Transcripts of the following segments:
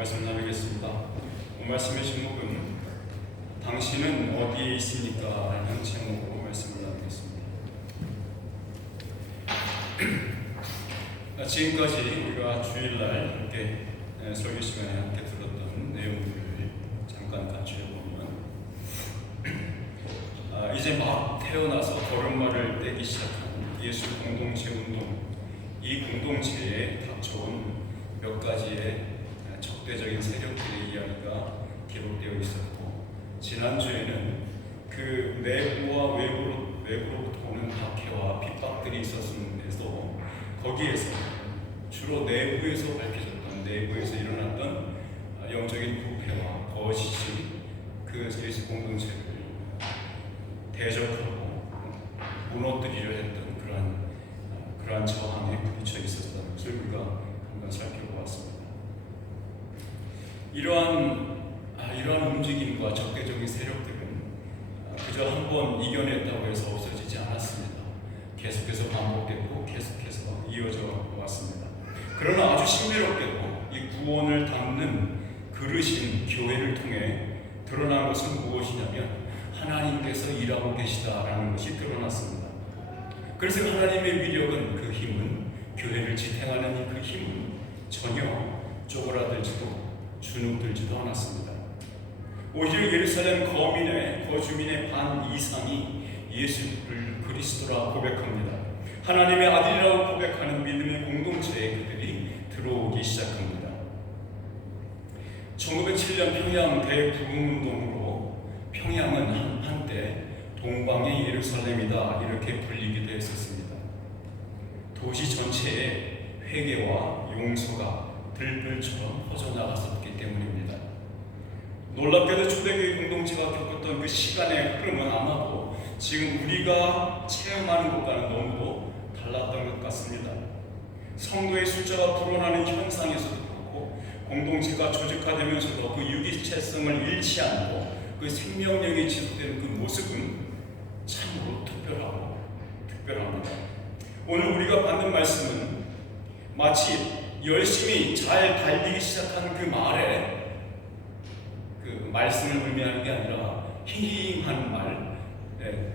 말씀 나누겠습니다. 말씀의 제목은 당신은 어디에 있습니까? 라는 제목으로 말씀을 나누겠습니다. 지금까지 우리가 주일날 함께 설교 시간에 함께 들었던 내용들을 잠깐 간추려보면 이제 막 태어나서 걸음마를 떼기 시작한 예수 공동체 운동, 이 공동체에 닥쳐온 몇 가지의 적대적인 세력들의 이야기가 기록되어 있었고, 지난주에는 그 내부와 외부로부터 오는 박해와 핍박들이 있었음에도 거기에서 주로 내부에서 밝혀졌던, 내부에서 일어났던 영적인 부패와 거짓이 그 예수 공동체를 대적하고 무너뜨리려 했던 그러한 저항에 부딪혀 있었다는 것을 우리가 한번 살펴보았습니다. 이러한 움직임과 적대적인 세력들은 그저 한번 이겨냈다고 해서 없어지지 않았습니다. 계속해서 반복되고 계속해서 이어져 왔습니다. 그러나 아주 신비롭게도 이 구원을 담는 그릇인 교회를 통해 드러난 것은 무엇이냐면 하나님께서 일하고 계시다라는 것이 드러났습니다. 그래서 하나님의 위력은, 그 힘은, 교회를 지탱하는 그 힘은 전혀 쪼그라들지도 주눅들지도 않았습니다. 오히려 예루살렘 거주민의 반 이상이 예수를 그리스도라 고백합니다. 하나님의 아들이라고 고백하는 믿음의 공동체에 그들이 들어오기 시작합니다. 1907년 평양 대부흥운동으로 평양은 한때 동방의 예루살렘이다 이렇게 불리기도 했었습니다. 도시 전체에 회개와 용서가 들불처럼 퍼져나갔었기 때문입니다. 놀랍게도 초대교회 공동체가 겪었던 그 시간의 흐름은 아마도 지금 우리가 체험하는 것과는 너무도 달랐던 것 같습니다. 성도의 숫자가 불어나는 현상에서도 그렇고, 공동체가 조직화되면서도 그 유기체성을 잃지 않고 그 생명력이 지속되는 그 모습은 참으로 특별합니다. 오늘 우리가 받는 말씀은 마치 열심히 잘 달리기 시작한 그 말에, 그 말씀을 의미하는 게 아니라 힝한 말,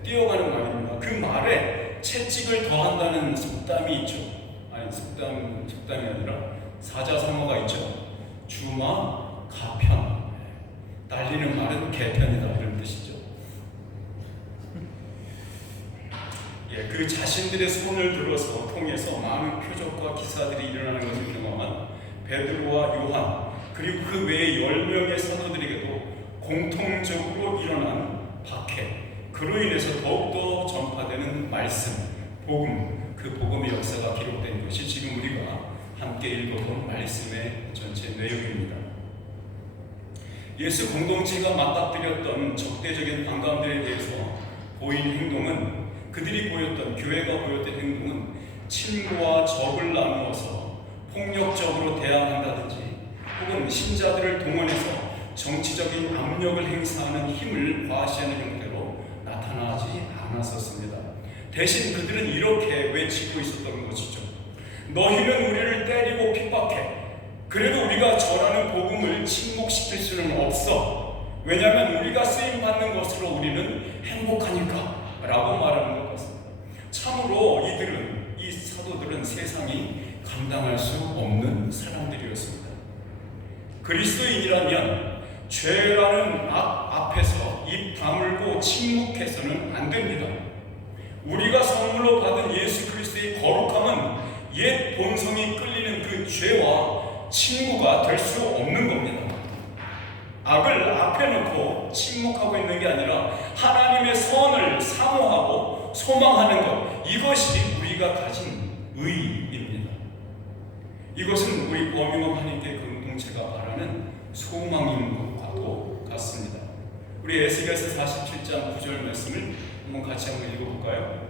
뛰어가는 말입니다. 그 말에 채찍을 더한다는 속담이 있죠. 아니, 속담이 아니라 사자성어가 있죠. 주마 가편, 달리는 말은 개편이다 이런 뜻이죠. 그 자신들의 손을 들어서 통해서 많은 표적과 기사들이 일어나는 것을 경험한 베드로와 요한, 그리고 그 외의 10명의 사도들에게도 공통적으로 일어난 박해, 그로 인해서 더욱더 전파되는 말씀, 복음, 그 복음의 역사가 기록된 것이 지금 우리가 함께 읽어본 말씀의 전체 내용입니다. 예수 공동체가 맞닥뜨렸던 적대적인 반감들에 대해서 보인 행동은, 그들이 보였던, 교회가 보였던 행동은 친구와 적을 나누어서 폭력적으로 대항한다든지 혹은 신자들을 동원해서 정치적인 압력을 행사하는 힘을 과시하는 형태로 나타나지 않았었습니다. 대신 그들은 이렇게 외치고 있었던 것이죠. 너희는 우리를 때리고 핍박해. 그래도 우리가 전하는 복음을 침묵시킬 수는 없어. 왜냐하면 우리가 쓰임받는 것으로 우리는 행복하니까 라고 말하는 것 같습니다. 참으로 이 사도들은 세상이 감당할 수 없는 사람들이었습니다. 그리스도인이라면 죄라는 악 앞에서 입 다물고 침묵해서는 안 됩니다. 우리가 선물로 받은 예수 그리스도의 거룩함은 옛 본성이 끌리는 그 죄와 친구가 될 수 없는 겁니다. 악을 앞에 놓고 침묵하고 있는 게 아니라 하나님의 선을 사모하고 소망하는 것, 이것이 우리가 가진 의입니다. 이것은 우리 범임업 한인교회 공동체가 바라는 소망인 것과도 같습니다. 우리 에스겔서 47장 9절 말씀을 한번 같이 읽어볼까요?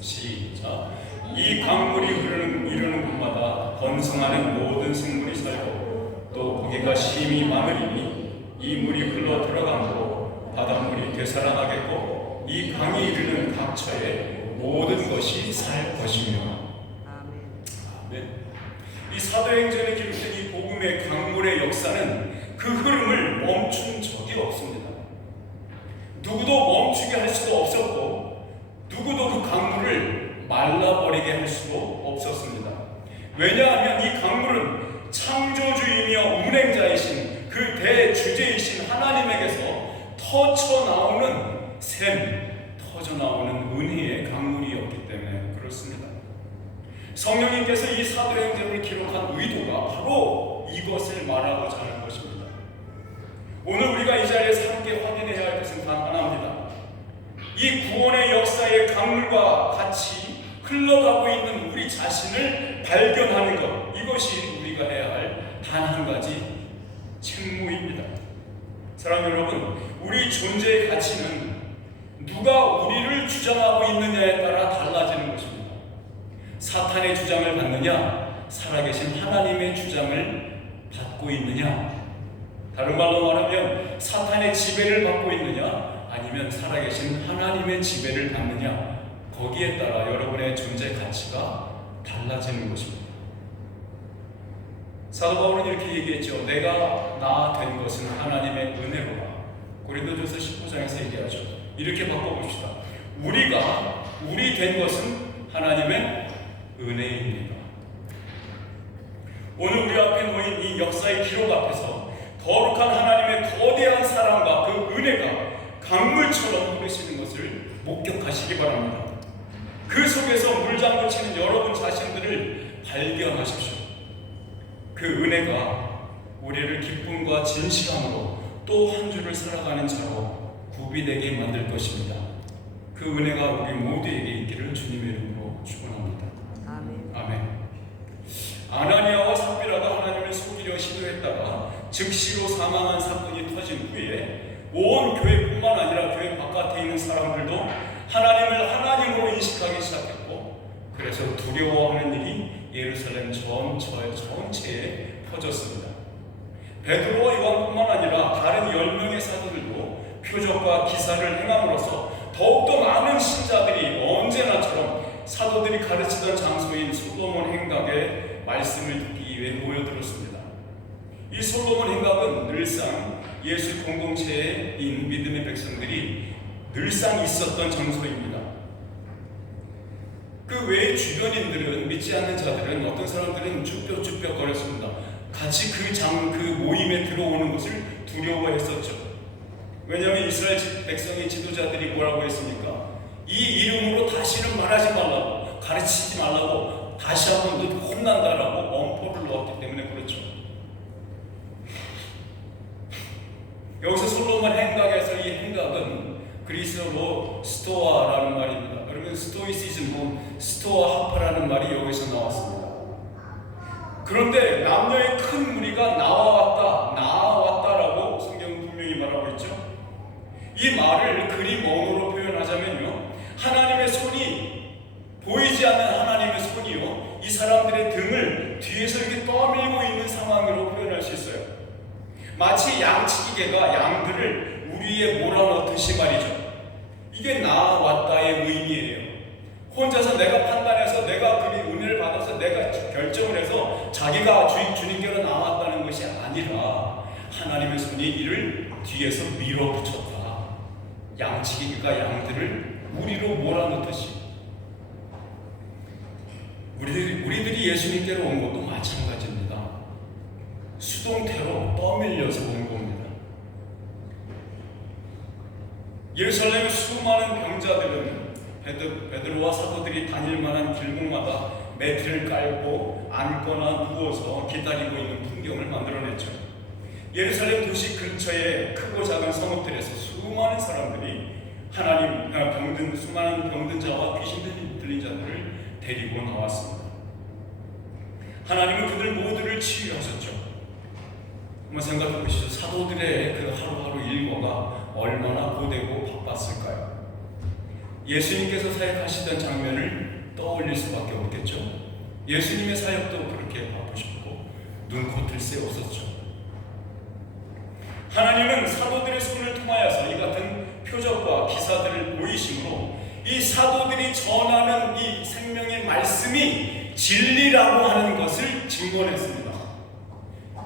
시작. 이 강물이 이르는 곳마다 번성하는 모든 생물이 살고 또 고기가 심히 많으리니 이 물이 흘러 들어가므로 바닷물이 되살아나겠고 이 강이 이르는 각처에 모든 것이 살 것이며. 아멘. 이 사도행전에 기록된 이 복음 복음의 강물의 역사는 그 흐름을 멈춘 적이 없습니다. 누구도 멈추게 할 수도 없었고 누구도 그 강물을 말라버리게 할 수도 없었습니다. 왜냐하면 이 강물은 창조주이며 운행자이신 그 대주제이신 하나님에게서 터져나오는 은혜의 강물이었기 때문에 그렇습니다. 성령님께서 이 사도행전을 기록한 의도가 바로 이것을 말하고자 하는 것입니다. 오늘 우리가 이 자리에서 함께 확인해야 할 것은 단 하나입니다. 이 구원의 역사의 강물과 같이 흘러가고 있는 우리 자신을 발견하는 것, 이것이 우리가 해야 할 단 한 가지 책무입니다. 사랑하는 여러분, 우리 존재의 가치는 누가 우리를 주장하고 있느냐에 따라 달라지는 것입니다. 사탄의 주장을 받느냐, 살아계신 하나님의 주장을 받고 있느냐, 다른 말로 말하면 사탄의 지배를 받고 있느냐, 아니면 살아계신 하나님의 지배를 받느냐, 거기에 따라 여러분의 존재 가치가 달라지는 것입니다. 사도 바울은 이렇게 얘기했죠. 내가 나 된 것은 하나님의 은혜로라. 고린도전서 15장에서 얘기하죠. 이렇게 바꿔봅시다. 우리가 우리 된 것은 하나님의 은혜입니다. 오늘 우리 앞에 모인 이 역사의 기록 앞에서 거룩한 하나님의 거대한 사랑과 그 은혜가 강물처럼 흐르시는 것을 목격하시기 바랍니다. 그 속에서 물장구 치는 여러분 자신들을 발견하십시오. 그 은혜가 우리를 기쁨과 진실함으로 또 한 주를 살아가는 자로 구비되게 만들 것입니다. 그 은혜가 우리 모두에게 있기를 주님의 이름으로 축원합니다. 아멘. 아멘. 아나니아와 삽비라가 하나님을 속이려 시도했다가 즉시로 사망한 사건이 터진 후에 온 교회뿐만 아니라 교회 바깥에 있는 사람들도 하나님을 하나님으로 인식하기 시작했고, 그래서 두려워하는 일이 예루살렘 전체에 퍼졌습니다. 베드로와 요한뿐만 아니라 다른 10명의 사도들도 표적과 기사를 행함으로써 더욱더 많은 신자들이 언제나처럼 사도들이 가르치던 장소인 솔로몬 행각의 말씀을 듣기 위해 모여들었습니다. 이 솔로몬 행각은 늘상 예수 공동체인 믿음의 백성들이 늘상 있었던 장소입니다. 그 외의 주변인들은, 믿지 않는 자들은, 어떤 사람들은 쭈뼛쭈뼛거렸습니다. 같이 그 모임에 들어오는 것을 두려워했었죠. 왜냐하면 이스라엘 백성의 지도자들이 뭐라고 했습니까? 이 이름으로 다시는 말하지 말라고, 가르치지 말라고 다시 한 번 더 혼난다라고 엄포를 놓았기 때문에 그렇죠. 여기서 솔로몬 행각에서 이 행각은 그리스어로 스토아라는 말입니다. 그러면 스토이시즘, 스토아하파라는 말이 여기서 나왔습니다. 그런데 남녀의 큰 무리가 나아왔다라고 성경은 분명히 말하고 있죠. 이 말을 그림 언어로 표현하자면요, 하나님의 손이, 보이지 않는 하나님의 손이요, 이 사람들의 등을 뒤에서 이렇게 떠밀고 있는 상황으로 표현할 수 있어요. 마치 양치기개가 양들을 우리에 몰아넣듯이 말이죠. 이게 나아왔다의 의미예요. 혼자서 내가 판단해서, 내가 그 은혜를 받아서 내가 결정을 해서 자기가 주님께로 나왔다는 것이 아니라 하나님의 손이 이를 뒤에서 밀어붙였다. 양치기가 양들을 우리로 몰아넣듯이. 우리들이 예수님께로 온 것도 마찬가지입니다. 수동태로 떠밀려서 온 겁니다. 예루살렘의 수많은 병자들은 베드로와 사도들이 다닐 만한 길목마다 매트를 깔고 앉거나 누워서 기다리고 있는 풍경을 만들어냈죠. 예루살렘 도시 근처의 크고 작은 성읍들에서 수많은 사람들이 수많은 병든 자와 귀신 들린 자들을 데리고 나왔습니다. 하나님은 그들 모두를 치유하셨죠. 한번 생각해 보시죠. 사도들의 그 하루하루 일과가 얼마나 고되고 바빴을까요? 예수님께서 사역하시던 장면을 떠올릴 수밖에 없겠죠. 예수님의 사역도 그렇게 바쁘셨고 눈코뜰 새 없었죠. 하나님은 사도들의 손을 통하여서 이 같은 표적과 기사들을 보이심으로 이 사도들이 전하는 이 생명의 말씀이 진리라고 하는 것을 증거했습니다.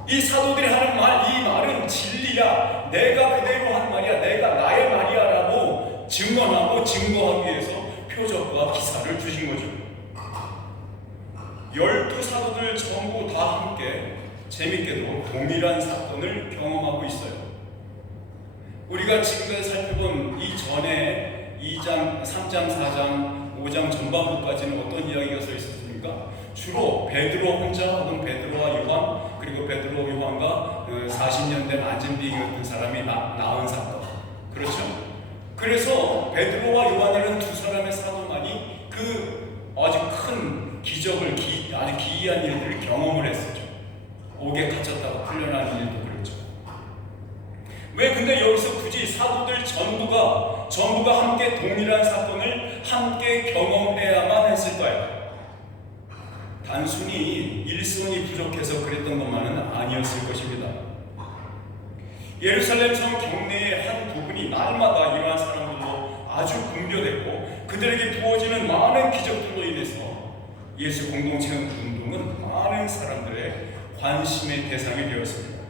이 사도들이 하는 말, 이 말은 진리야. 내가 그대로 한 말이야. 내가 나의 말이야 라고 증언하고 증거하기 위해서 표적과 기사를 주신 거죠. 12사도들 전부 다 함께 재밌게도 동일한 사건을 경험하고 있어요. 우리가 지금까지 살펴본 이전에 2장, 3장, 4장, 5장 전반부까지는 어떤 이야기가 써 있었습니까? 주로 베드로 혼자 혹은 베드로와 요한, 그리고 베드로 요한과 40년 된 안진뱅이였던 사람이 나온 사건. 그렇죠? 그래서 베드로와 요한이라는 두 사람의 사도만이 그 아주 큰 기적을, 아주 기이한 일들을 경험을 했었죠. 옥에 갇혔다가 풀려나는 일도 그렇죠. 왜 근데 여기서 굳이 사도들 전부가 함께 동일한 사건을 함께 경험해야만 했을까요? 단순히 일손이 부족해서 그랬던 것만은 아니었을 것입니다. 예루살렘 성 경내의 한 부분이 날마다 이러한 사람들로 아주 분별했고 그들에게 부어지는 많은 기적들로 인해서 예수 공동체 운동은 많은 사람들의 관심의 대상이 되었습니다.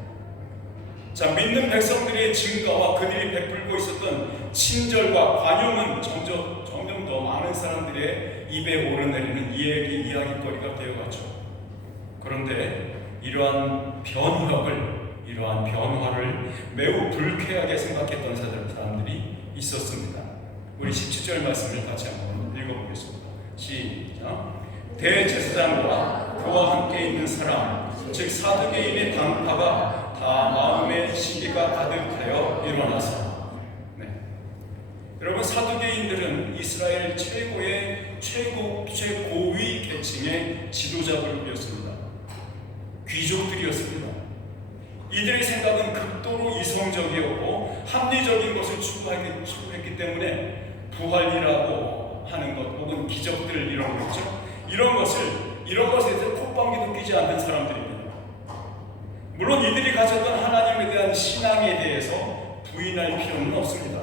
자, 믿는 백성들의 증가와 그들이 베풀고 있었던 친절과 관용은 점점 더 많은 사람들의 입에 오르내리는 이야기거리가 되어갔죠. 그런데 이러한 변화를 매우 불쾌하게 생각했던 사람들이 있었습니다. 우리 17절 말씀을 같이 한번 읽어보겠습니다. 시작. 대제사장과 그와 함께 있는 사람, 즉 사두개인의 당파가 다 마음에 시기가 가득하여 일어나서. 여러분, 사두개인들은 이스라엘 최고위 계층의 지도자들이었습니다. 귀족들이었습니다. 이들의 생각은 극도로 이성적이었고 합리적인 것을 추구했기 때문에 부활이라고 하는 것 혹은 기적들 이런 거죠. 이런 것에 대해서 콧방귀도 끼지 않는 사람들입니다. 물론 이들이 가졌던 하나님에 대한 신앙에 대해서 부인할 필요는 없습니다.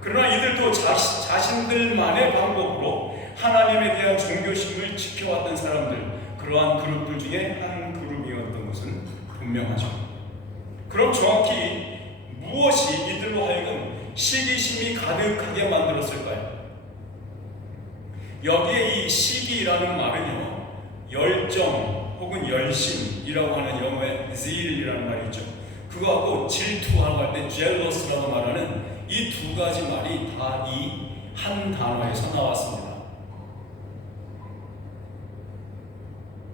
그러나 이들도 자신들만의 방법으로 하나님에 대한 종교심을 지켜왔던 사람들, 그러한 그룹들 중에 한 그룹이었던 것은 분명하죠. 그럼 정확히 무엇이 이들로 하여금 시기심이 가득하게 만들었을까요? 여기에 이 시기라는 말은요, 열정 혹은 열심이라고 하는 영어의 zeal이라는 말이 있죠. 그거하고 질투하고 할 때 jealous라고 말하는 이 두 가지 말이 다 이 한 단어에서 나왔습니다.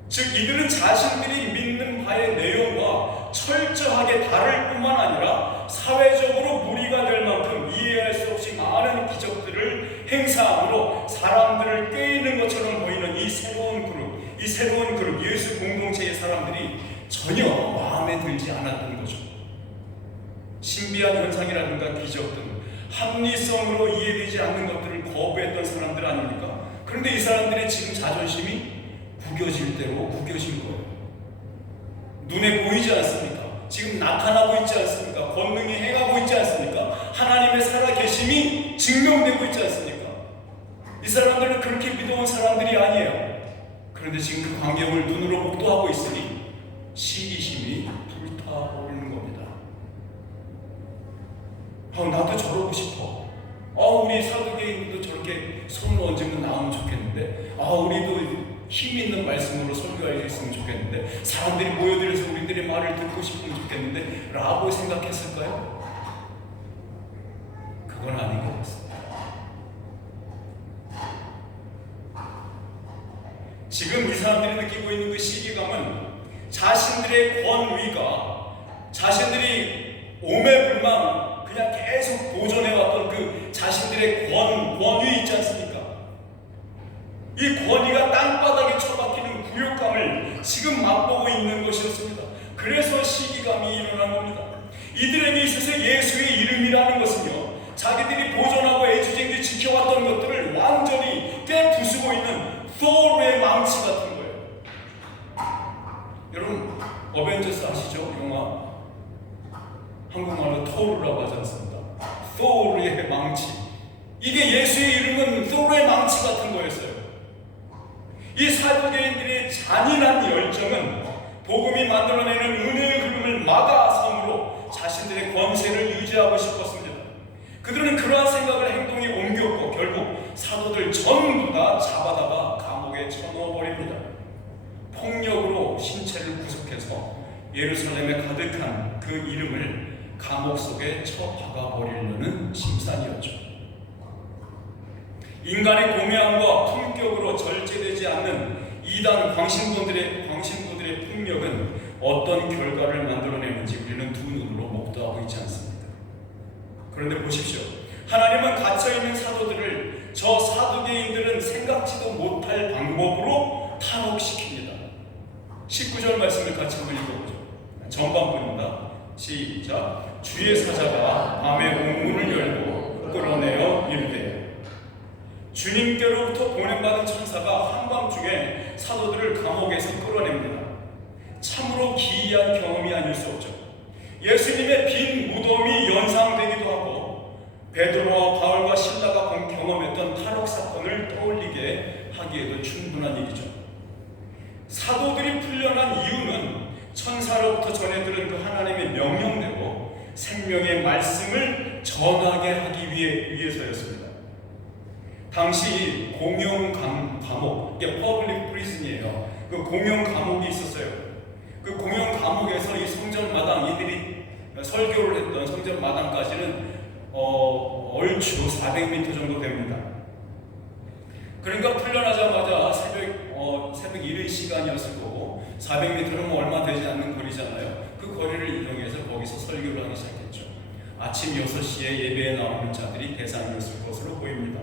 즉 이들은 자신들이 믿는 바의 내용과 철저하게 다를 뿐만 아니라 사회적으로 무리가 될 만큼 이해할 수 없이 많은 기적들을 행사함으로 사람들을 꿰이는 것처럼 보이는 이 새로운 그룹 예수 공동체의 사람들이 전혀 마음에 들지 않았던 거죠. 신비한 현상이라든가 기적 등 합리성으로 이해되지 않는 것들을 거부했던 사람들 아닙니까? 그런데 이 사람들의 지금 자존심이 구겨질 대로 구겨진 거예요. 눈에 보이지 않습니까? 지금 나타나고 있지 않습니까? 권능이 행하고 있지 않습니까? 하나님의 살아계심이 증명되고 있지 않습니까? 이 사람들은 그렇게 믿어온 사람들이 아니에요. 그런데 지금 그 광경을 눈으로 목도하고 있으니 시기심이 불타오르는 겁니다. 나도 저러고 싶어. 우리 사두개인도 저렇게 손을 얹으면 나오면 좋겠는데, 우리도 힘 있는 말씀으로 설교할 수 있으면 좋겠는데, 사람들이 모여들어서 우리들의 말을 듣고 싶으면 좋겠는데 라고 생각했을까요? 그건 아닌 것 같습니다. 지금 이 사람들이 느끼고 있는 그 시기감은 자신들의 권위가, 자신들이 오매불망 그냥 계속 도전해왔던 그 자신들의 권위 있지 않습니까? 이 권위가 땅바닥에 처박히는 굴욕감을 지금 맛보고 있는 것이었습니다. 그래서 시기감이 일어난 겁니다. 이들에게 있어서 예수의 이름이라는 것은요, 자기들이 보존하고 애지중지 지켜왔던 것들을 완전히 깨부수고 있는 소울의 망치 같은 거예요. 여러분, 어벤져스 아시죠? 영화 한국말로 토르라고 하지 않습니까? 소울의 망치. 이게 예수의 이름은 소울의 망치 같은 거였어요. 이 사두개인들의 잔인한 열정은 복음이 만들어내는 은혜의 자신들의 권세를 유지하고 싶었습니다. 그들은 그러한 생각을 행동에 옮겼고 결국 사도들 전부 다 잡아다가 감옥에 쳐넣어버립니다. 폭력으로 신체를 구속해서 예루살렘에 가득한 그 이름을 감옥 속에 쳐박아버리려는 심산이었죠. 인간의 고매함과 품격으로 절제되지 않는 이단 광신도들의 폭력은 어떤 결과를 만들어내는지 우리는 두 눈으로 목도하고 있지 않습니다. 그런데 보십시오. 하나님은 갇혀있는 사도들을 저 사두개인들은 생각지도 못할 방법으로 탄옥시킵니다. 19절 말씀을 같이 한번 읽어보죠. 전반부입니다. 시작. 주의 사자가 밤에 옥문을 열고 끌어내어 이르되, 주님께로부터 보냄받은 천사가 한밤중에 사도들을 감옥에서 끌어냅니다. 참으로 기이한 경험이 아닐 수 없죠. 예수님의 빈 무덤이 연상되기도 하고 베드로와 바울과 실라가 경험했던 탈옥 사건을 떠올리게 하기에도 충분한 얘기죠. 사도들이 풀려난 이유는 천사로부터 전해 들은 그 하나님의 명령대로 생명의 말씀을 전하게 하기 위해서였습니다. 당시 공영 감옥, 이게 퍼블릭 프리즌이에요. 그 공영 감옥이 있었어요. 그 공영 감옥에서 이 성전 마당, 이들이 설교를 했던 성전 마당까지는 얼추 400m 정도 됩니다. 그러니까 풀려나자마자 새벽 이른 시간이었을 거고 400m는 뭐 얼마 되지 않는 거리잖아요. 그 거리를 이동해서 거기서 설교를 하기 시작했죠. 아침 6시에 예배에 나오는 자들이 대상이었을 것으로 보입니다.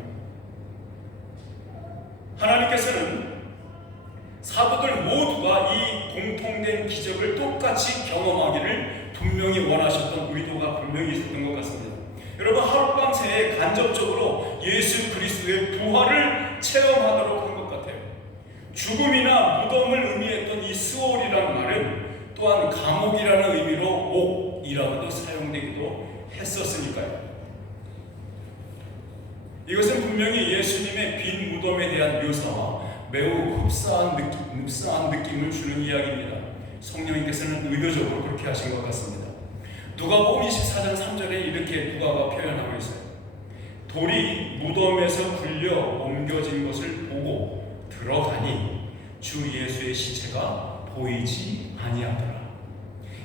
하나님께서는 사도들 모두가 이 공통된 기적을 똑같이 경험하기를 분명히 원하셨던 의도가 분명히 있었던 것 같습니다. 여러분, 하룻밤 새에 간접적으로 예수 그리스도의 부활을 체험하도록 한 것 같아요. 죽음이나 무덤을 의미했던 이 스올이라는 말은 또한 감옥이라는 의미로 옥이라고도 사용되기도 했었으니까요. 이것은 분명히 예수님의 빈 무덤에 대한 묘사와 매우 흡사한 느낌을 주는 이야기입니다. 성령님께서는 의도적으로 그렇게 하신 것 같습니다. 누가복음 24장 3절에 이렇게 누가가 표현하고 있어요. 돌이 무덤에서 굴려 옮겨진 것을 보고 들어가니 주 예수의 시체가 보이지 아니하더라.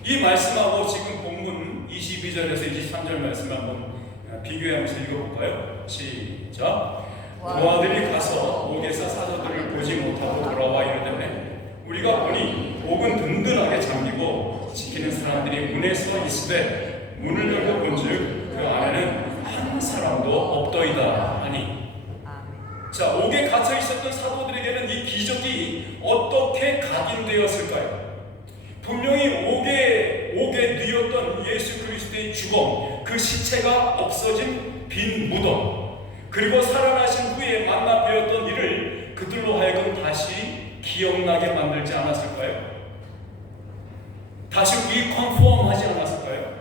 이 말씀하고 지금 본문 22절에서 23절 말씀 한번 비교하면서 읽어볼까요? 시작. 부하들이 가서 옥에서 사도들을 보지 못하고 돌아와 이르되, 우리가 보니 옥은 든든하게 잠기고 지키는 사람들이 문에 서 있으되 문을 열고 본즉 그 안에는 한 사람도 없더이다 하니. 자, 옥에 갇혀 있었던 사도들에게는 이 기적이 어떻게 각인되었을까요? 분명히 옥에 뉘었던 예수 그리스도의 죽음, 그 시체가 없어진 빈 무덤, 그리고 살아나신 후에 만나 뵈었던 이를 그들로 하여금 다시 기억나게 만들지 않았을까요? 다시 리컨포함하지 않았을까요?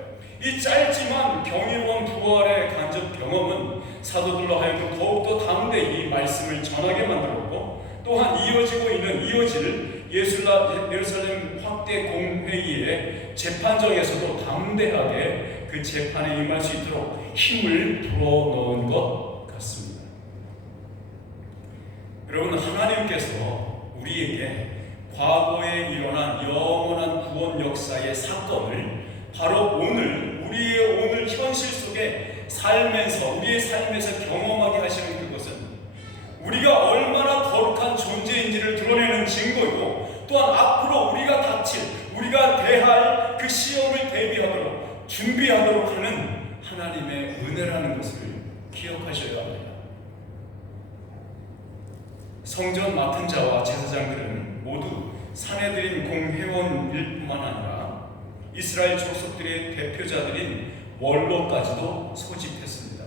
이 짧지만 경이로운 부활의 간접 경험은 사도들로 하여금 더욱더 담대히 말씀을 전하게 만들었고, 또한 이어질 예루살렘 확대 공회의의 재판정에서도 담대하게 그 재판에 임할 수 있도록 힘을 불어넣은 것 같습니다. 여러분, 하나님께서 우리에게 과거에 일어난 영원한 구원 역사의 사건을 바로 우리의 오늘 현실 속에 우리의 삶에서 경험하게 하시는 그것은 우리가 얼마나 거룩한 존재인지를 드러내는 증거이고, 또한 앞으로 우리가 대할 그 시험을 대비하도록 준비하도록 하는 하나님의 은혜라는 것을 기억하셔야 합니다. 성전 맡은 자와 제사장들은 모두 산헤드린 공회원일 뿐만 아니라 이스라엘 족속들의 대표자들인 원로까지도 소집했습니다.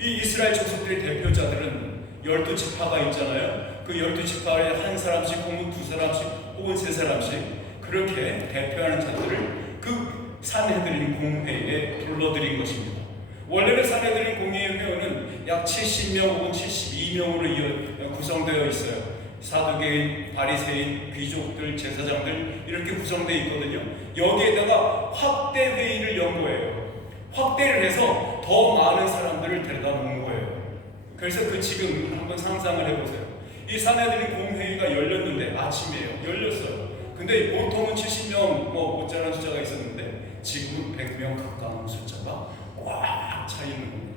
이 이스라엘 족속들의 대표자들은 12지파가 있잖아요. 그 12지파에 한 사람씩 혹은 두 사람씩 혹은 세 사람씩 그렇게 대표하는 자들을 그 산헤드린 공회에 불러들인 것입니다. 원래는 산헤드린 공회의 회원은 약 70명 혹은 72명으로 구성되어 있어요. 사두개인, 바리새인, 귀족들, 제사장들 이렇게 구성되어 있거든요. 여기에다가 확대 회의를 연 거예요. 확대를 해서 더 많은 사람들을 데려다 놓은 거예요. 그래서 그 지금 한번 상상을 해보세요. 이 사내들이 공회의가 열렸는데 아침이에요. 열렸어요. 근데 보통은 70명 모자란 숫자가 있었는데 지금은 100명 가까운 숫자가 꽉 차 있는 겁니다.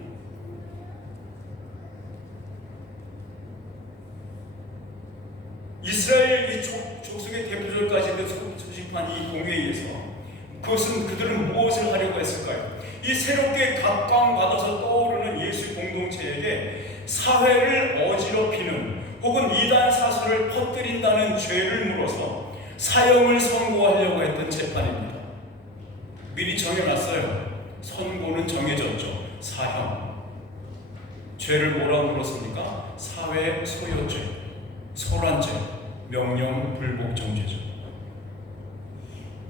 이스라엘 이 족속의 대표절까지 소집한 이 공회의에서 그들은 무엇을 하려고 했을까요? 이 새롭게 각광받아서 떠오르는 예수 공동체에게 사회를 어지럽히는 혹은 이단 사설을 퍼뜨린다는 죄를 물어서 사형을 선고하려고 했던 재판입니다. 미리 정해놨어요. 선고는 정해졌죠. 사형. 죄를 뭐라 물었습니까? 사회 소요죄, 소란죄, 명령 불복종죄죠.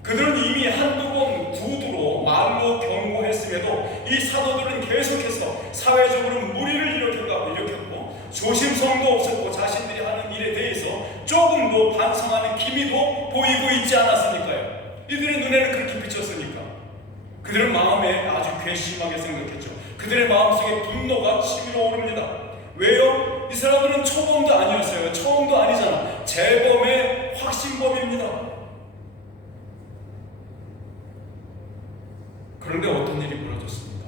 그들은 이미 한두 번 구두로 말로 경고했음에도 이 사도들은 계속해서 사회적으로 무리를 일으켰고 조심성도 없었고 자신들이 하는 일에 대해서 조금도 반성하는 기미도 보이고 있지 않았으니까요. 이들의 눈에는 그렇게 비쳤으니까 그들은 마음에 아주 괘씸하게 생각했죠. 그들의 마음속에 분노가 치밀어 오릅니다. 왜요? 이 사람들은 초범도 아니었어요. 처음도 아니잖아. 재범의 확신범입니다. 그런데 어떤 일이 벌어졌습니까?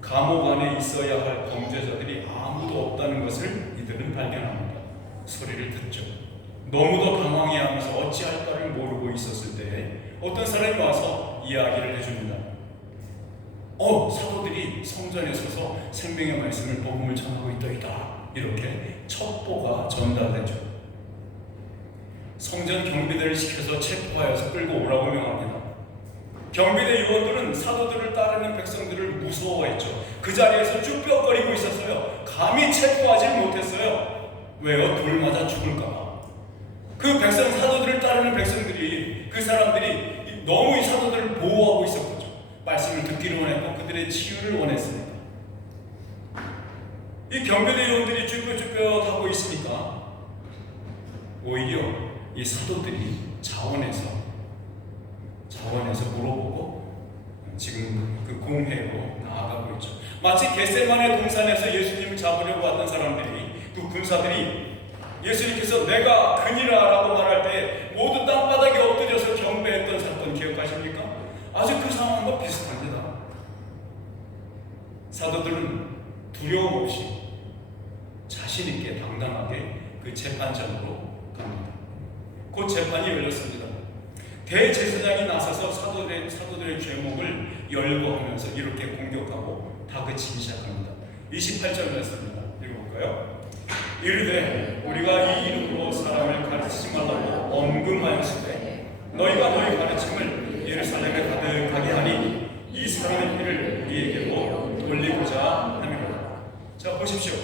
감옥 안에 있어야 할 범죄자들이 아무도 없다는 것을 이들은 발견합니다. 소리를 듣죠. 너무도 당황해하면서 어찌할까를 모르고 있었을 때 어떤 사람이 와서 이야기를 해줍니다. 사도들이 성전에 서서 생명의 말씀을 복음을 전하고 있더이다. 이렇게 첩보가 전달되죠. 성전 경비대를 시켜서 체포하여서 끌고 오라고 명합니다. 경비대 요원들은 사도들을 따르는 백성들을 무서워했죠. 그 자리에서 쭈뼛거리고 있었어요. 감히 체포하지 못했어요. 왜요? 돌 맞아 죽을까봐. 그 사도들을 따르는 백성들이, 그 사람들이 너무 이 사도들을 보호하고 있었거든요. 말씀을 듣기를 원했고 그들의 치유를 원했습니다. 이 경비대 요원들이 쭈뼛쭈뼛하고 있으니까 오히려 이 사도들이 자원해서 물어보고 지금 그 공회로 나아가고 있죠. 마치 겟세마네 동산에서 예수님을 잡으려고 왔던 사람들이, 그 군사들이 예수님께서 내가 그니라 라고 말할 때 모두 땅바닥에 엎드려서 경배했던 사건 기억하십니까? 아주 그 상황과 비슷합니다. 사도들은 두려움 없이 자신있게 당당하게 그 재판장으로 갑니다. 곧 재판이 열렸습니다. 대제사장이 나서서 사도들의 죄목을 열거하면서 이렇게 공격하고 다그치기 시작합니다. 28절 말씀입니다. 읽어볼까요? 이르되 우리가 이 이름으로 사람을 가르치지 말라고 엄금하였으되 너희가 너희 가르침을 예루살렘에 가득하게 하니 이 사람의 피를 우리에게로 돌리고자 함이라. 자, 보십시오.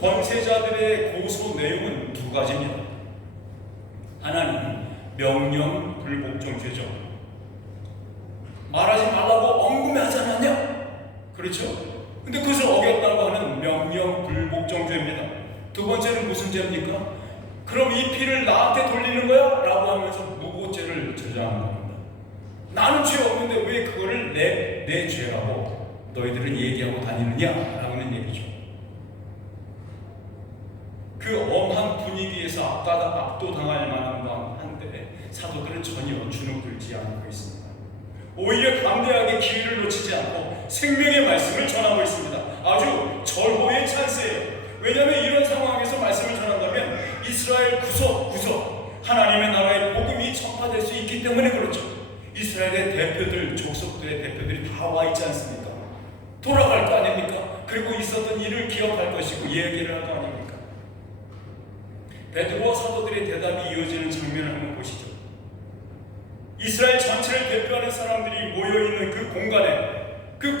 권세자들의 고소 내용은 두 가지입니다. 하나는 명령 불복종죄죠. 말하지 말라고 엄금하지 않았냐? 그렇죠. 근데 그것을 어겼다고 하는 명령 불복종죄입니다. 두 번째는 무슨 죄입니까? 그럼 이 피를 나한테 돌리는 거야? 라고 하면서 무고죄를 저장하는 겁니다. 나는 죄 없는데 왜 그거를 내 죄라고 너희들은 얘기하고 다니느냐? 라는 얘기죠. 그 엄한 분위기에서 압도당할 만한 한데 사도들은 전혀 주눅들지 않고 있습니다. 오히려 담대하게 기회를 놓치지 않고 생명의 말씀을 전하고 있습니다. 아주 절호의 찬스예요. 왜냐하면 이런 상황에서 말씀을 전한다면 이스라엘 구석구석 하나님의 나라의 복음이 전파될 수 있기 때문에 그렇죠. 이스라엘의 대표들, 족속들의 대표들이 다 와 있지 않습니까? 돌아갈 거 아닙니까? 그리고 있었던 일을 기억할 것이고 얘기를 할 거 아닙니까? 베드로와 사도들의 대답이 이어지는 장면을 한번 보시죠. 이스라엘 전체를 대표하는 사람들이 모여있는 그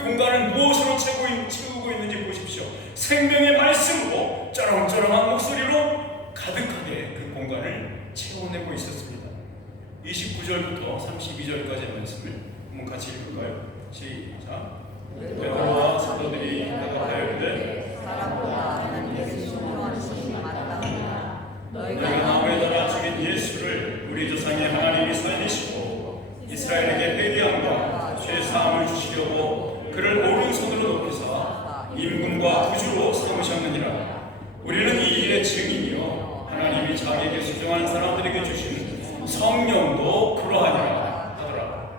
공간을 무엇으로 채우고 있는지 보십시오. 생명의 말씀으로 쩌렁쩌렁한 목소리로 가득하게 그 공간을 채워내고 있었습니다. 29절부터 32절까지의 말씀을 한번 같이 읽을까요? 시작. 베드로와 사도들이 대답하여 이르되 사람보다 하나님의 신령한 신이 마땅하니라. 너희가 나무에 달아 죽인 예수를 우리 조상의 하나님이 살리시고 이스라엘에게 회개함과 죄사함을 주시려고 그를 오른손으로 높이사 임금과 구주로 삼으셨느니라. 우리는 이 일의 증인이요 하나님이 자기에게 수정한 사람들에게 주신 성령도 그러하니라 하더라.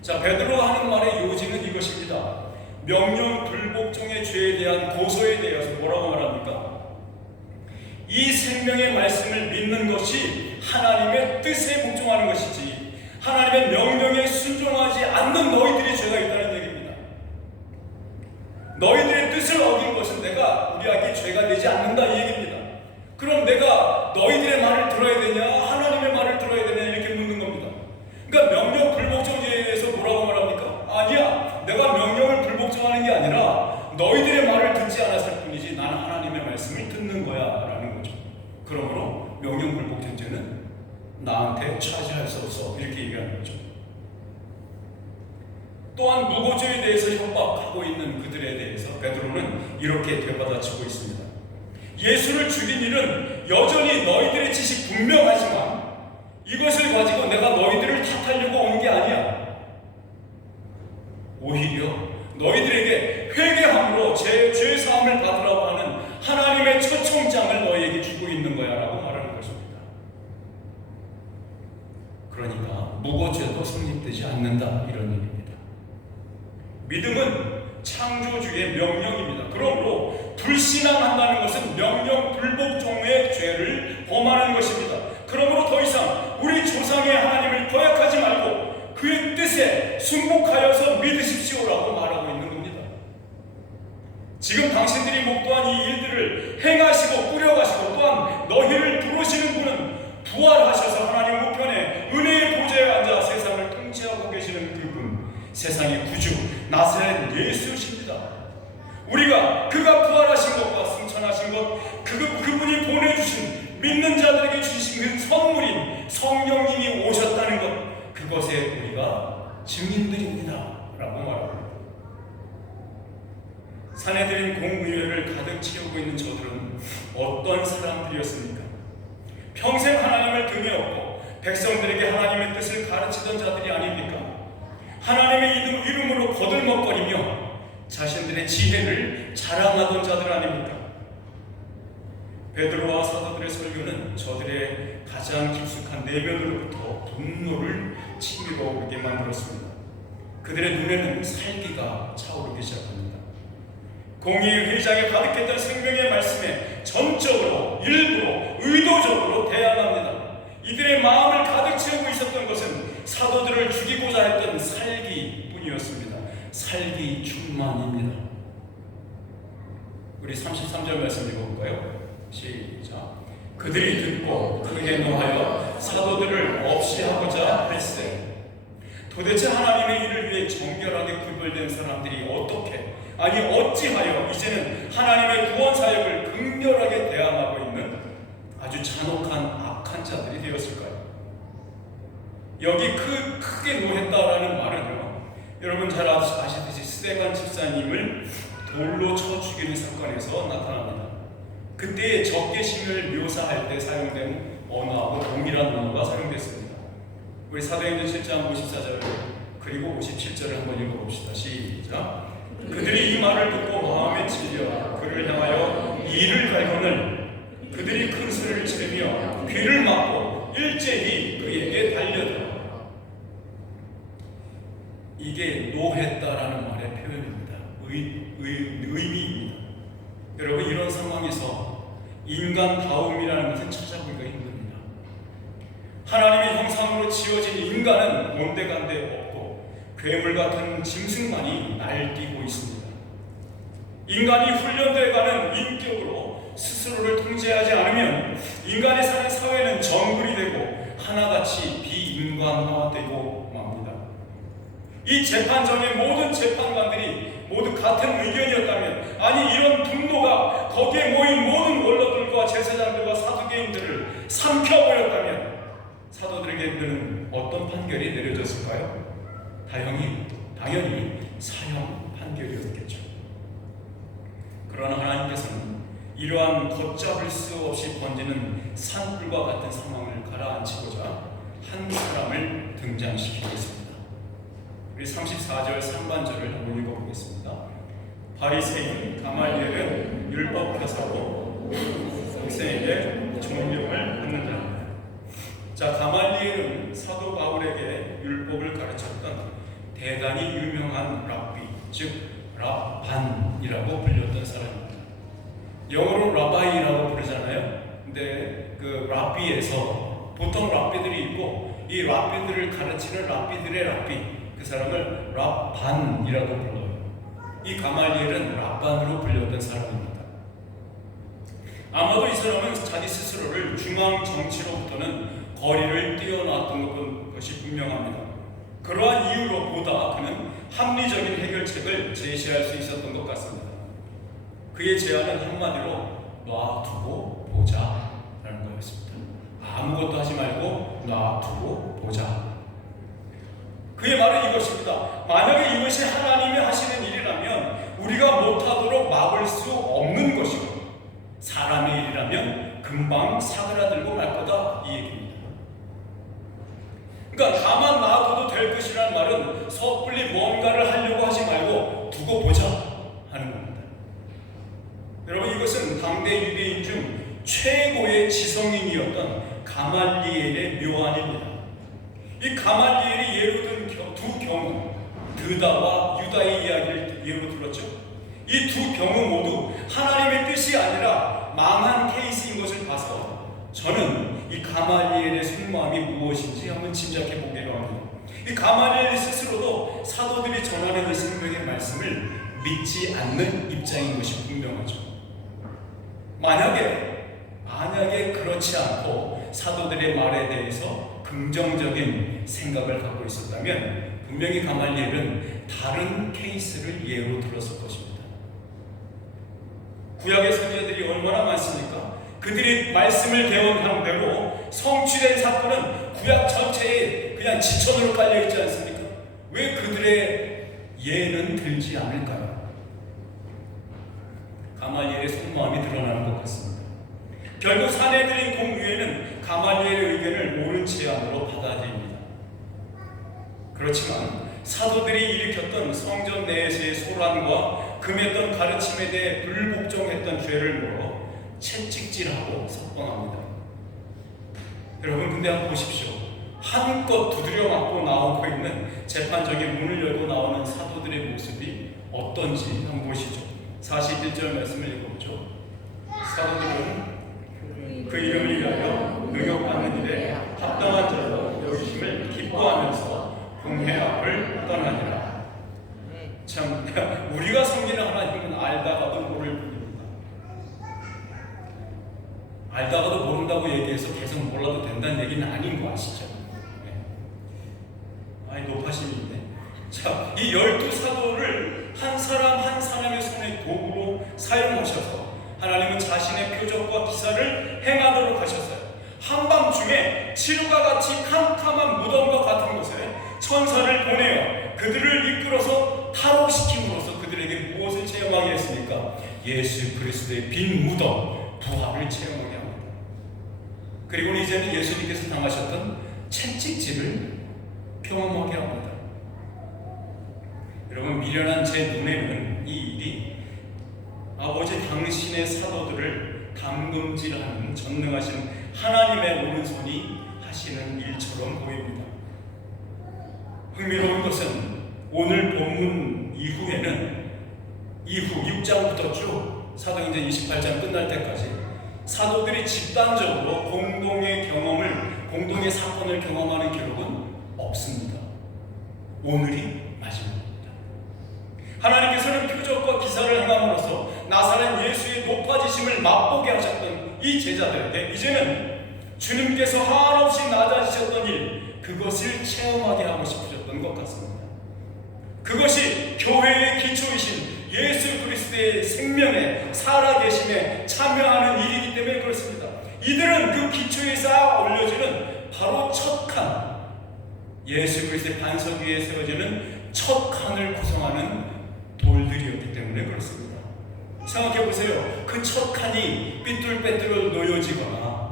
자, 베드로가 하는 말의 요지는 이것입니다. 명령 불복종의 죄에 대한 고소에 대해서 뭐라고 말합니까? 이 생명의 말씀을 믿는 것이 하나님의 뜻에 복종하는 것이지 하나님의 명령에 순종하지 않는 너희들이 죄가 있다는 얘기입니다. 너희들의 뜻을 어긴 것은 우리에게 죄가 되지 않는다 이 얘기입니다. 그럼 내가 너희들의 말을 들어야 되냐 하나님의 말을 들어야 되냐 이렇게 묻는 겁니다. 그러니까 명령 불복종죄에 대해서 뭐라고 말합니까? 아니야, 내가 명령을 불복종하는 게 아니라 너희들의 말을 듣지 않았을 뿐이지 나는 하나님의 말씀을 듣는 거야 라는 거죠. 그러므로 명령 불복종죄는 나한테 차지할 수 없어 이렇게 얘기하는 거죠. 또한 무고죄에 대해서 협박하고 있는 그들에 대해서 베드로는 이렇게 되받아치고 있습니다. 예수를 죽인 일은 여전히 너희들의 지식 분명하지만 이것을 가지고 내가 너희들을 탓하려고 온 게 아니야. 오히려 너희들에게 회개함으로 죄사함을 받으라고 하는 하나님의 초청장을 너희에게 주고 있는 거야 라고 말하는 것입니다. 그러니까 무고죄도 성립되지 않는다 이런 얘기입니다. 믿음은 창조주의 명령입니다. 그러므로 불신앙한다는 것은 명령 불복종의 죄를 범하는 것입니다. 그러므로 더 이상 우리 조상의 하나님을 거역하지 말고 그의 뜻에 순복하여서 믿으십시오라고 말하고 있는 겁니다. 지금 당신들이 목도한 이 일들을 행하시고 꾸려가시고 또한 너희를 부르시는 분은 부활하셔서 하나님 우편에 은혜의 보좌에 앉아 세상을 통치하고 계시는 그분, 세상의 구주 나사렛 예수십니다. 우리가 그가 부활하신 것과 승천하신 것, 그분이 보내주신 믿는 자들에게 주신 그 선물인 성령님이 오셨다는 것, 그것에 우리가 증인들입니다 라고 말합니다. 산에 들인 공의회를 가득 채우고 있는 저들은 어떤 사람들이었습니까? 평생 하나님을 등에 업고 백성들에게 하나님의 뜻을 가르치던 자들이 아닙니까? 하나님의 이름으로 거들먹거리며 자신들의 지혜를 자랑하던 자들 아닙니까? 베드로와 사도들의 설교는 저들의 가장 깊숙한 내면으로부터 분노를 치밀어 오르게 만들었습니다. 그들의 눈에는 살기가 차오르기 시작합니다. 공의의 회장에 가득했던 생명의 말씀에 전적으로, 일부러, 의도적으로 대항합니다. 이들의 마음을 가득 채우고 있었던 것은 사도들을 죽이고자 했던 살기뿐이었습니다. 살기 충만입니다. 우리 33절 말씀 읽어볼까요? 시작. 그들이 듣고 크게 노하여 사도들을 없이 하고자 할세. 도대체 하나님의 일을 위해 정결하게 구별된 사람들이 어떻게, 아니 어찌하여 이제는 하나님의 구원 사역을 극렬하게 대항하고 있는 아주 잔혹한 악한 자들이 되었을까요? 여기 크게 노했다라는 말은요, 여러분 잘 아시듯이 스데반 집사님을 돌로 쳐 죽이는 사건에서 나타납니다. 그때의 적개심을 묘사할 때 사용된 언어하고 동일한 언어가 사용됐습니다. 우리 사도행전 7장 54절 그리고 57절을 한번 읽어봅시다. 시작. 그들이 이 말을 듣고 마음에 찔려 그를 향하여 이를 갈거늘 그들이 큰 소리를 지르며 귀를 막고 일제히 그에게 달려들어. 이게 노했다라는 말의 표현입니다. 의미입니다. 여러분, 이런 상황에서 인간다움이라는 것은 찾아보기가 힘듭니다. 하나님의 형상으로 지어진 인간은 온데간데 없고 괴물 같은 짐승만이 날뛰고 있습니다. 인간이 훈련되어가는 인격으로 스스로를 통제하지 않으면 인간이 사는 사회는 정글이 되고 하나같이 비인간화되고 맙니다. 이 재판정의 모든 재판관들이 모두 같은 의견이었다면, 아니 이런 분노가 거기에 모인 모든 원로들과 제사장들과 사두개인들을 삼켜버렸다면 사도들에게는 어떤 판결이 내려졌을까요? 당연히 사형 판결이었겠죠. 그러나 하나님께서는 이러한 걷잡을 수 없이 번지는 산불과 같은 상황을 가라앉히고자 한 사람을 등장시키겠습니다. 우리 34절 상반절을 한번 읽어보겠습니다. 바리새인 가말리엘은 율법 교사로 학생에게 존경을 받는다. 자, 가말리엘은 사도 바울에게 율법을 가르쳤던 대단히 유명한 랍비, 즉 랍반이라고 불렸던 사람입니다. 영어로 라바이라고 부르잖아요. 근데 그 랍비에서 보통 랍비들이 있고 이 랍비들을 가르치는 랍비들의 랍비, 그 사람을 랍반이라고 불러요. 이 가말리엘은 랍반으로 불렸던 사람입니다. 아마도 이 사람은 자기 스스로를 중앙 정치로부터는 거리를 띄어놨던 것이 분명합니다. 그러한 이유로 보다 그는 합리적인 해결책을 제시할 수 있었던 것 같습니다. 그의 제안은 한마디로 놔두고 보자 라는 거였습니다. 아무것도 하지 말고 놔두고 보자. 그의 말은 이것입니다. 만약에 이것이 하나님이 하시는 일이라면 우리가 못하도록 막을 수 없는 것이고, 사람의 일이라면 금방 사그라들고 말 거다, 이 얘기입니다. 그러니까 가만 놔둬도 될 것이라는 말은 섣불리 뭔가를 하려고 하지 말고 두고 보자 하는 겁니다. 여러분, 이것은 당대 유대인 중 최고의 지성인이었던 가말리엘의 묘안입니다. 이 가말리엘이 예로 든 두 경우, 드다와 유다의 이야기를 예로 들었죠. 이 두 경우 모두 하나님의 뜻이 아니라 망한 케이스인 것을 봐서 저는 이 가말리엘의 속마음이 무엇인지 한번 짐작해 보기로 합니다. 이 가말리엘 스스로도 사도들이 전하는 이 생명의 말씀을 믿지 않는 입장인 것이 분명하죠. 만약에 그렇지 않고 사도들의 말에 대해서 긍정적인 생각을 갖고 있었다면 분명히 가말리엘은 다른 케이스를 예로 들었을 것입니다. 구약의 선지자들이 얼마나 많습니까? 그들이 말씀을 개헌한 대로 성취된 사건은 구약 전체에 그냥 지천으로 깔려있지 않습니까? 왜 그들의 예는 들지 않을까요? 가말리엘의 속마음이 드러나는 것 같습니다. 결국 사내들인 공의회는 가말리엘의 의견을 옳은 제안으로 받아들입니다. 그렇지만 사도들이 일으켰던 성전 내에서의 소란과 금했던 가르침에 대해 불복종했던 죄를 물어 채찍질하고 석방합니다. 여러분, 근데 한번 보십시오. 한껏 두드려 맞고 나오고 있는 재판정의 문을 열고 나오는 사도들의 모습이 어떤지 한번 보시죠. 41절 말씀을 읽어보죠. 사도들은 그 이름을 위하여 능욕받는 일에 합당한 자로 여기심을 기뻐하면서 공회 앞을 떠나니라. 참, 우리가 섬기는 하나님은 알다가도 모를 분입니다. 알다가도 모른다고 얘기해서 계속 몰라도 된다는 얘기는 아닌 거 아시죠? 아니, 높아심인데. 자, 이 12사도를 한 사람 한 사람의 손에 도구로 사용하셔서 하나님은 자신의 표적과 기사를 행하도록 하셨어요. 한밤중에 칠흑과 같이 캄캄한 무덤과 같은 곳에 천사를 보내어 그들을 이끌어서 탈옥시킴으로써 그들에게 무엇을 체험하게 했습니까? 예수 그리스도의 빈 무덤, 부활을 체험하게 합니다. 그리고 이제는 예수님께서 당하셨던 채찍질을 경험하게 합니다. 여러분, 미련한 제 눈에는 이 일이 아버지 당신의 사도들을 담금질하는 전능하신 하나님의 오른손이 하시는 일처럼 보입니다. 흥미로운 것은 오늘 본문 이후 6장부터 쭉 사도행전 28장 끝날 때까지 사도들이 집단적으로 공동의 사건을 경험하는 기록은 없습니다. 오늘이 마지막입니다. 하나님께서는 표적과 기사를 행함으로써 나사렛 예수의 높아지심을 맛보게 하셨던 이 제자들에게 이제는 주님께서 한없이 낮아지셨던 일, 그것을 체험하게 하고 싶으셨던 것 같습니다. 그것이 교회의 기초이신 예수 그리스도의 생명에 살아계심에 참여하는 일이기 때문에 그렇습니다. 이들은 그 기초에 쌓아 올려지는 바로 첫 칸, 예수 그리스도의 반석 위에 세워지는 첫 칸을 구성하는 돌들이었기 때문에 그렇습니다. 생각해 보세요. 그 첫 칸이 삐뚤빼뚤 놓여지거나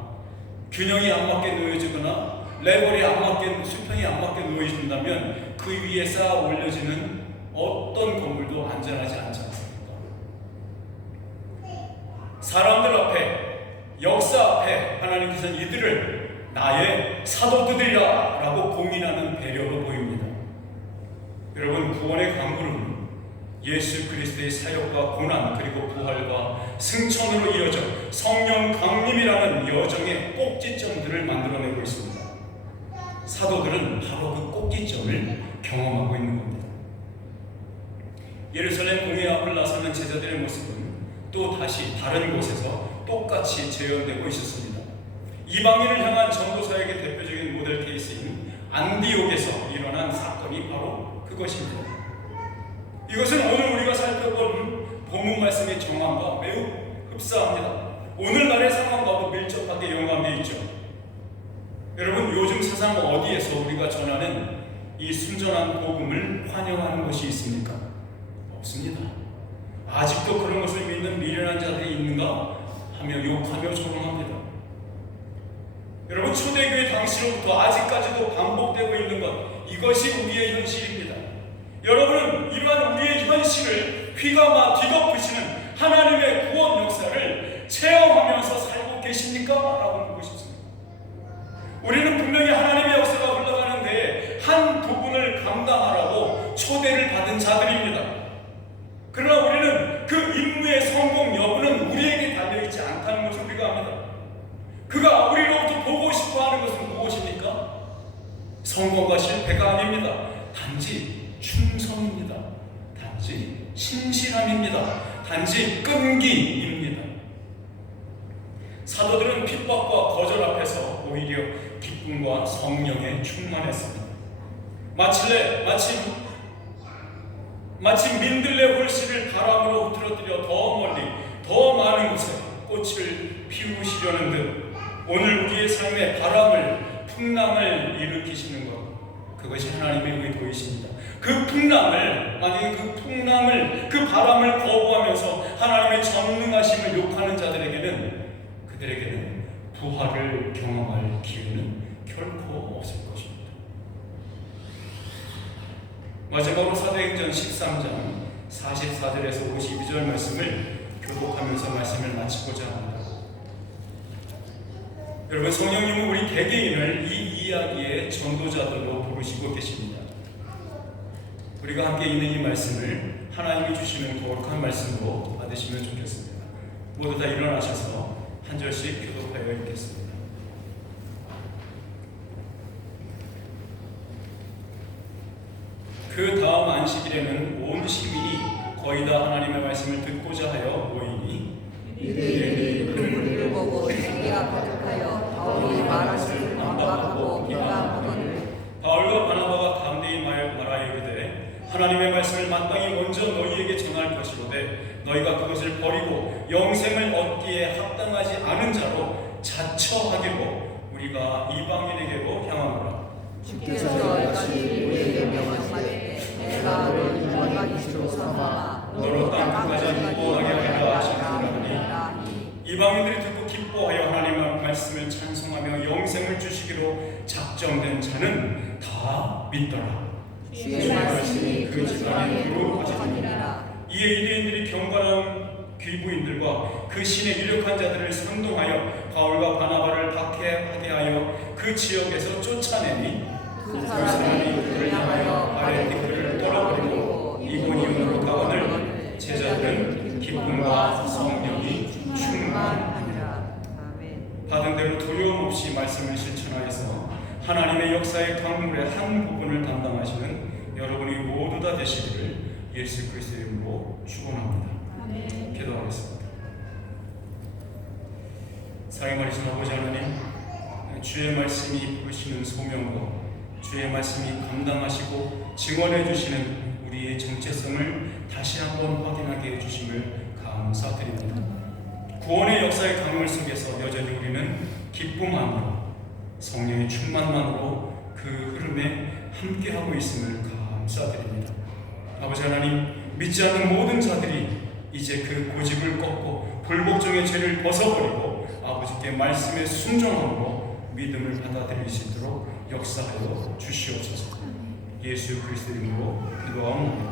균형이 안 맞게 놓여지거나 레벨이 안 맞게, 수평이 안 맞게 놓여진다면 그 위에 쌓아 올려지는 어떤 건물도 안전하지 않지 않습니까? 사람들 앞에, 역사 앞에 하나님께서는 이들을 나의 사도들이라 라고 공인하는 배려로 보입니다. 여러분, 구원의 강물은 예수 그리스도의 사역과 고난 그리고 부활과 승천으로 이어져 성령 강림이라는 여정의 꼭지점들을 만들어내고 있습니다. 사도들은 바로 그 꼭지점을 경험하고 있는 겁니다. 예루살렘 공회 앞을 나서는 제자들의 모습은 또 다시 다른 곳에서 똑같이 재현되고 있었습니다. 이방인을 향한 전도 사역의 대표적인 모델 케이스인 안디옥에서 일어난 사건이 바로 그것입니다. 이것은 오늘 우리가 살펴본 본문 말씀의 정황과 매우 흡사합니다. 오늘날의 상황과도 밀접하게 연관되어 있죠. 여러분, 요즘 세상 어디에서 우리가 전하는 이 순전한 복음을 환영하는 것이 있습니까? 없습니다. 아직도 그런 것을 믿는 미련한 자들이 있는가 하며 욕하며 조롱합니다. 여러분, 초대교회 당시로부터 아직까지도 반복되고 있는 것, 이것이 우리의 현실입니다. 여러분은 이러한 우리의 현실을 휘감아 뒤덮으시는 하나님의 구원 역사를 체험하면서 살고 계십니까? 라고 묻고 싶습니다. 우리는 분명히 하나님의 역사가 흘러가는데 한 부분을 감당하라고 초대를 받은 자들입니다. 그러나 우리는 그 임무의 성공 여부는 우리에게 달려있지 않다는 것을 우리가 압니다. 그가 우리로부터 보고 싶어하는 것은 무엇입니까? 성공과 실패가 아닙니다. 단지 충성입니다. 단지 신실함입니다. 단지 끈기입니다. 사도들은 핍박과 거절 앞에서 오히려 기쁨과 성령에 충만했습니다. 마치 민들레 홀씨를 바람으로 흐트러뜨려 더 멀리 더 많은 곳에 꽃을 피우시려는 듯 오늘 우리의 삶에 바람을, 풍랑을 일으키시는 것, 그것이 하나님의 의도이십니다. 그 풍랑을, 만약에 그 바람을 거부하면서 하나님의 전능하심을 욕하는 자들에게는, 그들에게는 부활을 경험할 기회는 결코 없을 것입니다. 마지막으로 사도행전 13장 44절에서 52절 말씀을 교독하면서 말씀을 마치고자 합니다. 여러분, 성령님은 우리 개개인을 이 이야기의 전도자들로 부르시고 계십니다. 우리가 함께 있는 이 말씀을 하나님이 주시는 거룩한 말씀으로 받으시면 좋겠습니다. 모두 다 일어나셔서 한 절씩 교독하여 읽겠습니다. 그 다음 안식일에는 온 시민이 거의 다 하나님의 말씀을 듣고자 하여 모이니 유대인이 그 무리를 보고 시기가 가득하여 바울이 말하시를 반박하고 비방하거늘 바울과 바나바가 담대히 말하여 이르되 하나님의 말씀을 마땅히 먼저 너희에게 전할 것이로되 너희가 그것을 버리고 영생을 얻기에 합당하지 않은 자로 자처하기로 우리가 이방인에게로 향하노라. 주께서 얼간히 우리에게 명하시되 내가 너를 유명한 이시로 삼아 너로 땅 끝까지 기뻐하게 하리라 하시니라. 이방인들이 듣고 기뻐하여 하나님의 말씀을 찬송하며 영생을 주시기로 작정된 자는 다 믿더라. 주의 말씀이 그 집안에 거룩하니라. 이에 유대인들이 경건한 귀부인들과 그 신의 유력한 자들을 선동하여 바울과 바나바를 박해하게 하여 그 지역에서 쫓아내니 그 사람이 그들을 향하여 아레티크를 떨어버리고 이고니온으로 가거늘 제자들은 기쁨과 성령이 충만하니라. 받은 대로 두려움 없이 말씀을 실천하여서 하나님의 역사의 강물의 한 부분을 담당하시는 여러분이 모두 다 되시기를 예수 그리스도의 이름으로 축원합니다. 기도하겠습니다. 사랑하신 아버지 하나님, 주의 말씀이 부르시는 소명과 주의 말씀이 감당하시고 증언해 주시는 우리의 정체성을 다시 한번 확인하게 해주심을 감사드립니다. 구원의 역사의 강물 속에서 여전히 우리는 기쁨만으로 성령의 충만만으로 그 흐름에 함께하고 있음을 감사드립니다. 아버지 하나님, 믿지 않는 모든 자들이 이제 그 고집을 꺾고 불복종의 죄를 벗어버리고 아버지께 말씀에 순종함으로 믿음을 받아들일 수 있도록 역사하여 주시옵소서. 예수 그리스도 이름으로 기도하옵나이다.